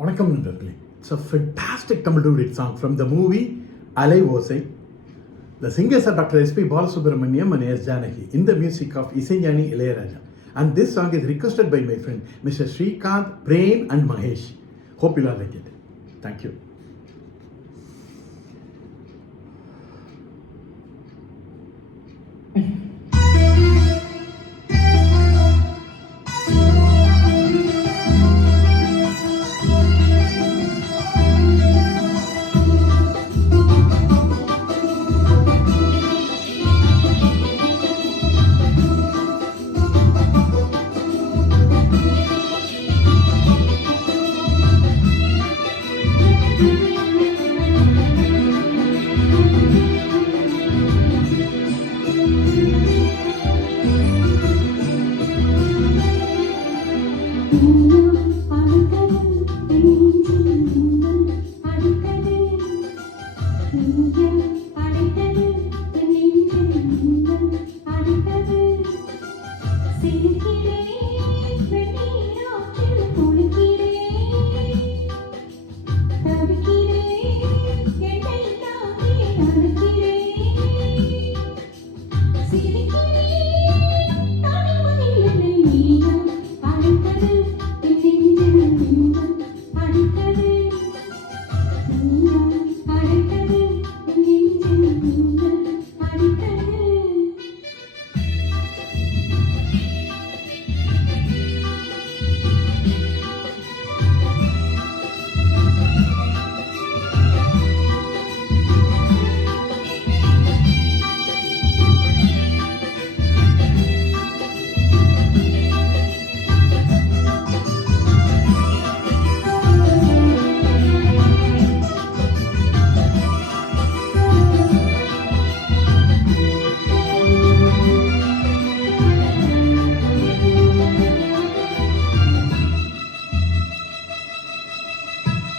வணக்கம் நண்பர்களே. It's a fantastic Tamil duet song from the movie Alai Osai. The singers are Dr. S.P. Balasubramaniam and S. Janaki in the music of Isenjani Ilayaraja. And this song is requested by my friend Mr. Srikanth, Prem and Mahesh. Hope you all like it. Thank you.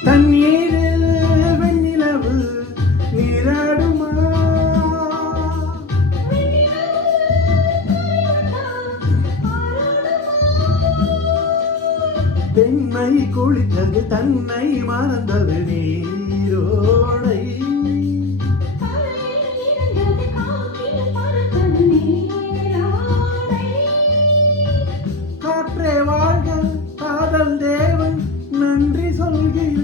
தண்ணீரில் வெண்ணிலவு நீராடுமா, பெண்மை குளித்தது தன்னை மறந்தது நீரோடை, காற்றே வாழ்க காதல் தேவன் நன்றி சொல்கிறேன்.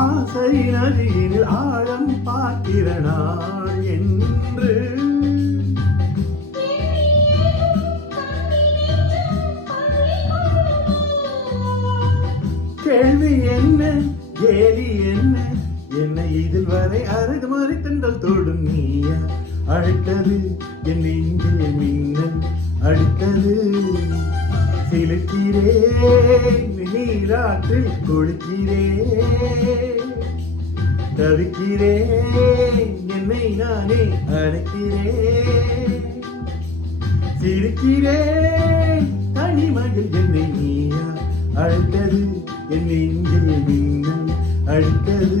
ஆசை நதியில் ஆழம் பார்க்கிற நாள் என்று கேள்வி என்ன கேலி என்ன என்னை இதில் வரை அரைது மாறி தண்டல் தோடும் நீயா அழைத்தது என் இங்கே மின்னல் அடித்தது, சிலுக்கிறேன் நீராற்றில் குளிக்கிறேன், தவிக்கிறேன் என்னை நானே அழைக்கிறேன், சிரிக்கிறேன் தனிமையில் என்னை நீயா அழைத்தது என் நெஞ்சில் மின்னல் அடித்தது.